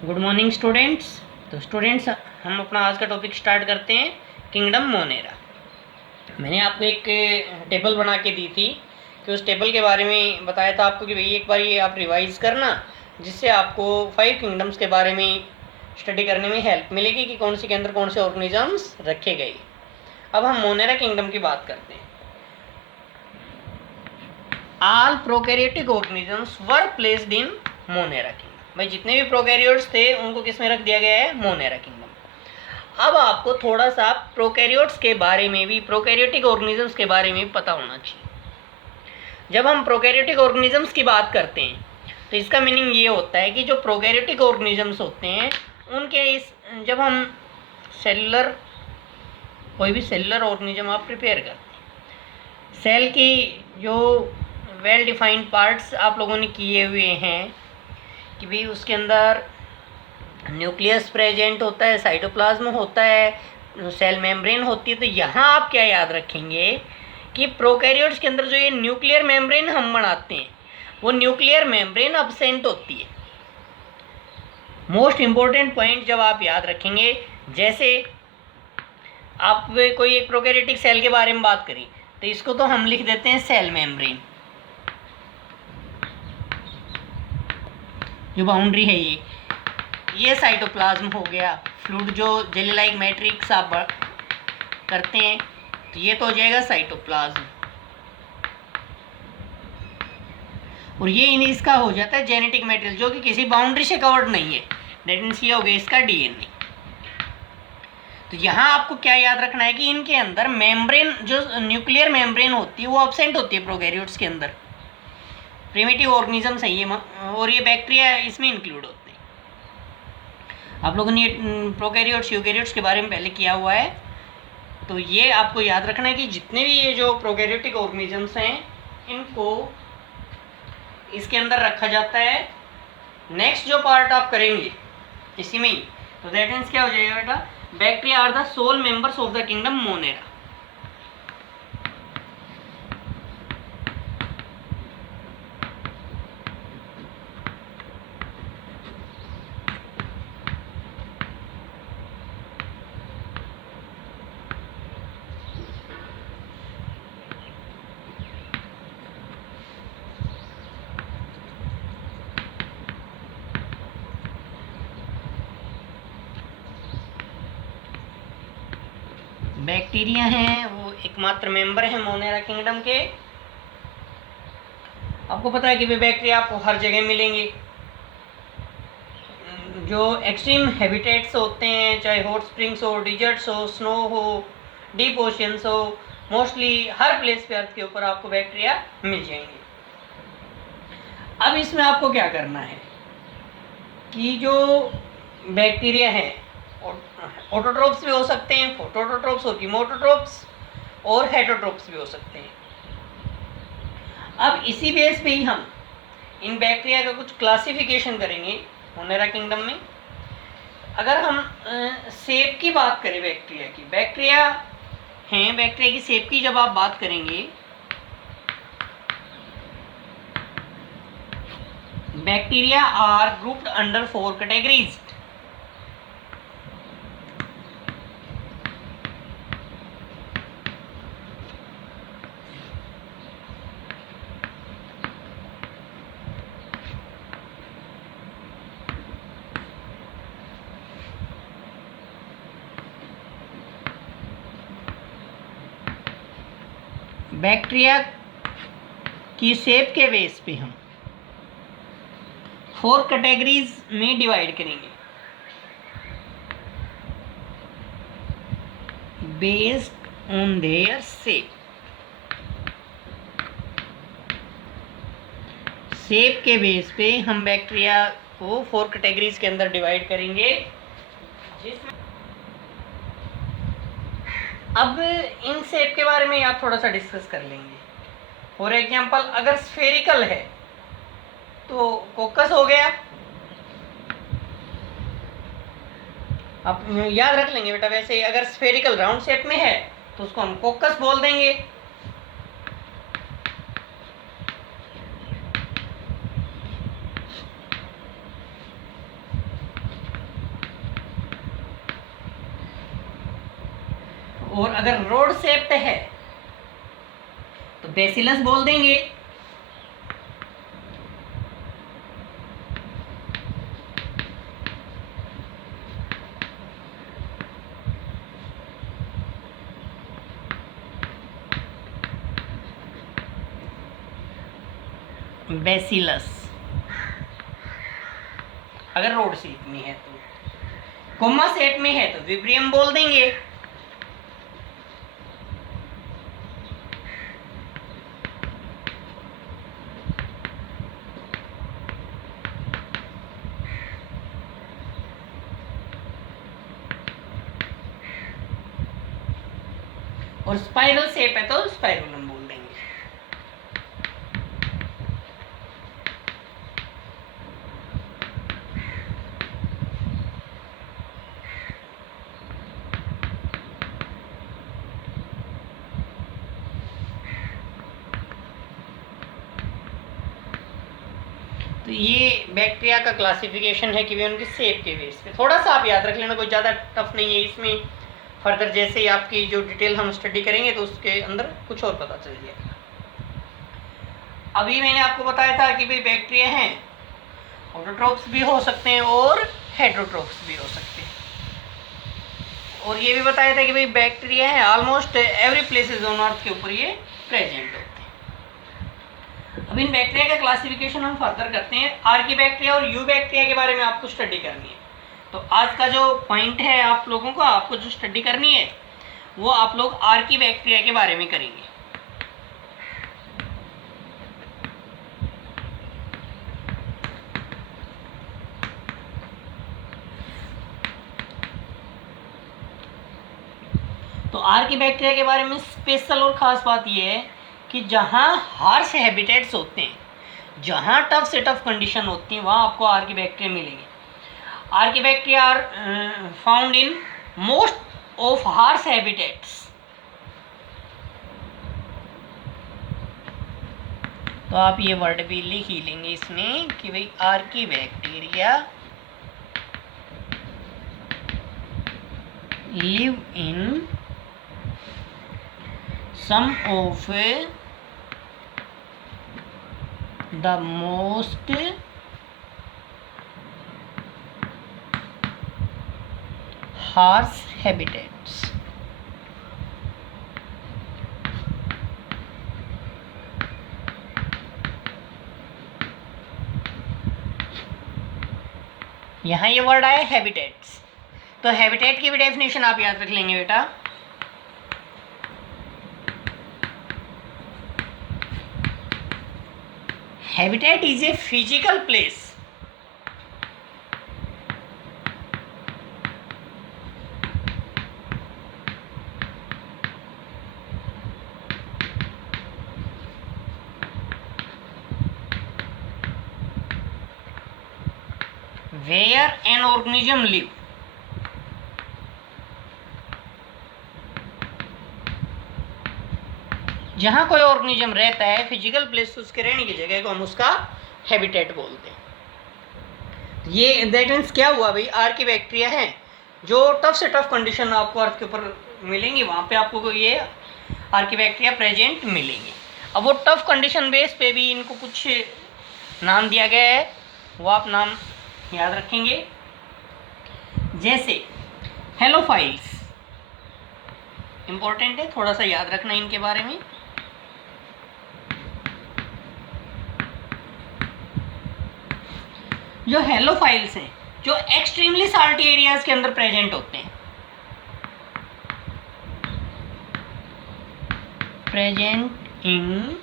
Good morning students. तो students, हम अपना आज का टॉपिक स्टार्ट करते हैं, किंगडम मोनेरा। मैंने आपको एक टेबल बना के दी थी कि उस टेबल के बारे में बताया था आपको कि भाई एक बार ये आप रिवाइज करना, जिससे आपको 5 किंगडम्स के बारे में स्टडी करने में हेल्प मिलेगी कि कौन से के अंदर कौन से ऑर्गेनिजम्स रखे गए। अब हम मोनेरा किंगडम की बात करते हैं। All prokaryotic organisms were placed in Monera kingdom. भाई जितने भी प्रोकैरियोट्स थे उनको किस में रख दिया गया है? Monera kingdom. अब आपको थोड़ा सा प्रोकैरियोट्स के बारे में भी, प्रोकैरियोटिक ऑर्गेनिजम्स के बारे में पता होना चाहिए। जब हम प्रोकैरियोटिक ऑर्गेनिजम्स की बात करते हैं तो इसका मीनिंग ये होता है कि जो प्रोकैरियोटिक ऑर्गेनिजम्स होते हैं उनके जब हम सेलुलर, कोई भी सेलुलर ऑर्गेनिज्म आप प्रिपेयर करते हैं, सेल की जो वेल डिफाइंड पार्ट्स आप लोगों ने किए हुए हैं कि भाई उसके अंदर न्यूक्लियस प्रेजेंट होता है, साइटोप्लाज्म होता है, सेल मेम्ब्रेन होती है। तो यहाँ आप क्या याद रखेंगे कि प्रोकैरियोट्स के अंदर जो ये न्यूक्लियर मेम्ब्रेन हम बनाते हैं वो न्यूक्लियर मेम्ब्रेन अब्सेंट होती है। मोस्ट इम्पोर्टेंट पॉइंट जब आप याद रखेंगे, जैसे आप कोई एक प्रोकैरियोटिक सेल के बारे में बात करें तो इसको तो हम लिख देते हैं सेल मेम्ब्रेन, जो बाउंड्री है ये साइटोप्लाज्म हो गया। फ्लूइड जो जेली लाइक मैट्रिक्स आप करते हैं तो ये तो हो जाएगा साइटोप्लाज्म, और ये इसका हो जाता है जेनेटिक मटेरियल जो कि किसी बाउंड्री से कवर्ड नहीं है। दैट मीन्स ये हो गया इसका डीएनए। तो यहाँ आपको क्या याद रखना है कि इनके अंदर मेम्ब्रेन, जो न्यूक्लियर मेम्ब्रेन होती है वो अब्सेंट होती है प्रोकैरियोट्स के अंदर। प्रिमिटिव ऑर्गेनिजम्स है ये, और ये बैक्टीरिया इसमें इंक्लूड होते हैं। आप लोगों ने प्रोकैरियोट्स यूकैरियोट्स के बारे में पहले किया हुआ है, तो ये आपको याद रखना है कि जितने भी ये जो प्रोकैरियोटिक ऑर्गेनिजम्स हैं इनको इसके अंदर रखा जाता है। नेक्स्ट जो पार्ट आप करेंगे इसी में ही, तो दैट मीन्स क्या हो जाएगा बेटा, bacteria are the sole members of the kingdom Monera. Bacteria हैं वो एकमात्र मेंबर हैं मोनेरा किंगडम के। आपको पता है कि वे बैक्टीरिया आपको हर जगह मिलेंगे। जो एक्सट्रीम हैबिटेट्स होते हैं, चाहे हॉट स्प्रिंग्स हो, डिजर्ट्स हो, स्नो हो, डीप ओशियंस हो, मोस्टली हर प्लेस पे अर्थ के ऊपर आपको बैक्टीरिया मिल जाएंगे। अब इसमें आपको क्या करना है कि जो बैक्टीरिया है ऑटोट्रोप्स भी हो सकते हैं, फोटोट्रोप्स और कीमोटोट्रोप्स और हेटरोट्रोप्स भी हो सकते हैं। अब इसी बेस पे ही हम इन बैक्टीरिया का कुछ क्लासिफिकेशन करेंगे मोनेरा किंगडम में। अगर हम शेप की बात करें बैक्टीरिया की, बैक्टीरिया हैं, बैक्टीरिया की शेप की जब आप बात करेंगे, bacteria are grouped under 4 categories. Bacteria की शेप के बेस पे हम 4 कैटेगरीज में डिवाइड करेंगे based on their shape. Shape के बेस पे हम बैक्टीरिया को 4 कैटेगरीज के अंदर डिवाइड करेंगे, जिसमें अब इन शेप के बारे में आप थोड़ा सा डिस्कस कर लेंगे। फॉर एग्जांपल अगर स्फेरिकल है तो कोकस हो गया। आप याद रख लेंगे बेटा, वैसे अगर स्फेरिकल राउंड शेप में है तो उसको हम कोकस बोल देंगे। और अगर रोड शेप्ड है तो बेसिलस बोल देंगे। बेसिलस अगर रोड शेप में है तो, कोमा शेप में है तो विब्रियम बोल देंगे। और स्पाइरल शेप है तो स्पाइरुलम बोल देंगे। तो ये बैक्टीरिया का क्लासिफिकेशन है कि वे उनकी शेप के बेस पे। थोड़ा सा आप याद रख लेना, कोई ज़्यादा टफ नहीं है इसमें। फर्दर जैसे ही आपकी जो डिटेल हम स्टडी करेंगे तो उसके अंदर कुछ और पता चल जाएगा। अभी मैंने आपको बताया था कि भाई बैक्टीरिया हैं, ऑटोट्रोप्स भी हो सकते हैं और हेटेरोट्रोप्स भी हो सकते हैं। और ये भी बताया था कि भाई बैक्टीरिया है almost every places on earth के ऊपर ये प्रेजेंट होते हैं। अब इन बैक्टीरिया का क्लासिफिकेशन हम फर्दर करते हैं। आर्की बैक्टीरिया और यू बैक्टीरिया के बारे में आपको स्टडी करनी है। तो आज का जो पॉइंट है आप लोगों को, आपको जो स्टडी करनी है वो आप लोग आर्की बैक्टीरिया के बारे में करेंगे। तो आर्की बैक्टीरिया के बारे में स्पेशल और ख़ास बात यह है कि जहाँ हार्श हैबिटेट्स होते हैं, जहाँ टफ से टफ कंडीशन होती हैं, वहाँ आपको आर्की बैक्टीरिया मिलेंगे। Archaebacteria are found in most of harsh habitats. तो आप ये वर्ड भी लिख ही लेंगे इसमें कि भाई Archie bacteria live in some of the most harsh habitats। यहाँ ये वर्ड आया हैबिटेट्स। तो हैबिटेट की भी डेफिनेशन आप याद रख लेंगे बेटा। Habitat is a physical place where an organism live। जहाँ कोई ऑर्गेनिज्म रहता है, फिजिकल प्लेस, उसके रहने की जगह को हम उसका हैबिटेट बोलते हैं। ये दैट मीन्स क्या हुआ भाई, आर्की बैक्टीरिया है जो टफ से टफ कंडीशन आपको अर्थ के ऊपर मिलेंगी, वहाँ पे आपको ये आर्की बैक्टीरिया प्रेजेंट मिलेंगे। अब वो टफ कंडीशन बेस पे भी इनको कुछ नाम दिया गया है, वो आप नाम याद रखेंगे। जैसे हेलोफाइल्स इंपॉर्टेंट है, थोड़ा सा याद रखना इनके बारे में। जो हेलोफाइल्स हैं जो एक्सट्रीमली साल्टी एरियाज के अंदर प्रेजेंट होते हैं, present in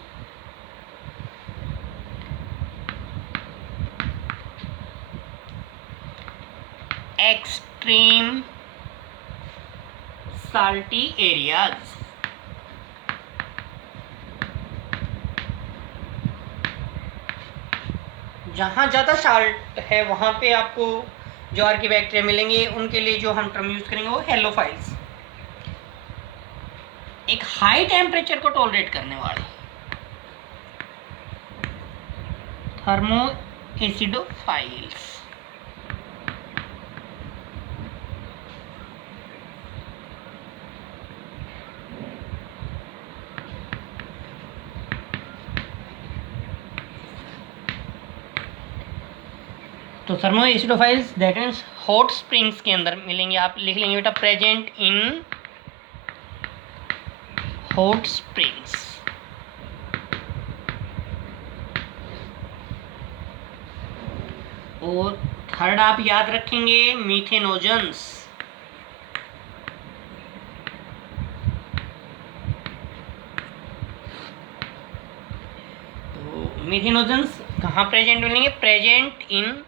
extreme salty areas. जहाँ ज़्यादा साल्ट है वहाँ पे आपको जो आर्की बैक्टीरिया मिलेंगे, उनके लिए जो हम टर्म यूज़ करेंगे वो हेलोफाइल्स। एक हाई टेम्परेचर को टॉलरेट करने वाले थर्मो एसिडोफाइल्स। तो thermo acidophiles that means hot springs के अंदर मिलेंगे। आप लिख लेंगे बेटा प्रेजेंट इन हॉट स्प्रिंग्स। और थर्ड आप याद रखेंगे मीथेनोजन्स। तो मीथेनोजन्स कहाँ प्रेजेंट मिलेंगे? प्रेजेंट इन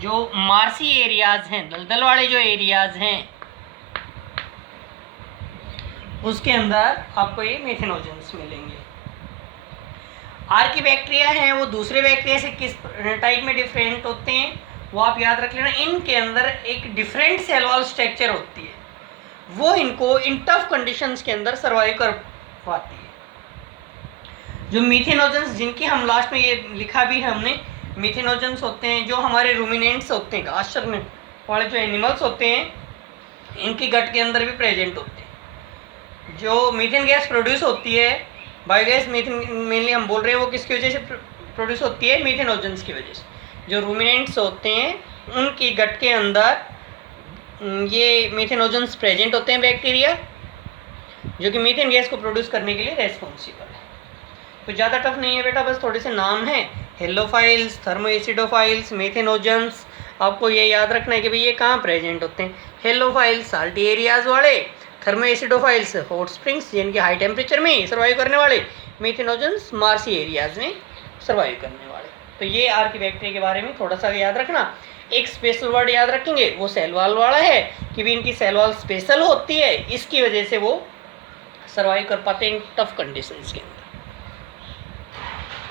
जो मार्सी एरियाज हैं, दलदल वाले जो एरियाज हैं, उसके अंदर आपको ये मीथेनोजन्स मिलेंगे। आर्कीबैक्टीरिया हैं वो दूसरे बैक्टीरिया से किस टाइप में डिफरेंट होते हैं वो आप याद रख लेना। इनके अंदर एक डिफरेंट सेल वॉल स्ट्रक्चर होती है, वो इनको इन टफ कंडीशंस के अंदर सर्वाइव कर पाती है। जो मीथेनोजन्स जिनकी हम लास्ट में ये लिखा भी है हमने, मीथेनोजन्स होते हैं जो हमारे रूमिनेंट्स होते हैं, घास चरने वाले जो एनिमल्स होते हैं, इनकी गट के अंदर भी प्रेजेंट होते हैं। जो मीथेन गैस प्रोड्यूस होती है, बायोगैस मीथेन मेनली हम बोल रहे हैं, वो किसकी वजह से प्रोड्यूस होती है? मीथेनोजन्स की वजह से। जो रूमिनेंट्स होते हैं उनकी गट के अंदर ये मीथेनोजन्स प्रेजेंट होते हैं, बैक्टीरिया जो कि मीथेन गैस को प्रोड्यूस करने के लिए रेस्पॉन्सिबल है। तो ज़्यादा टफ नहीं है बेटा, बस थोड़े से नाम हैं, हेलोफाइल्स, थर्मोएसिडोफाइल्स, मीथेनोजन्स। आपको ये याद रखना है कि भाई ये कहाँ प्रेजेंट होते हैं। हेलोफाइल्स साल्टी एरियाज वाले, थर्मोएसिडोफाइल्स हॉट स्प्रिंग्स जिनके हाई टेम्परेचर में सर्वाइव करने वाले, मीथेनोजन्स मार्सी एरियाज में सर्वाइव करने वाले। तो ये आर्कीबैक्टीरिया के बारे में थोड़ा सा याद रखना। एक स्पेशल वर्ड याद रखेंगे, वो सेल वॉल वाला है कि भी इनकी सेल वॉल स्पेशल होती है, इसकी वजह से वो सर्वाइव कर पाते हैं इन टफ कंडीशंस के।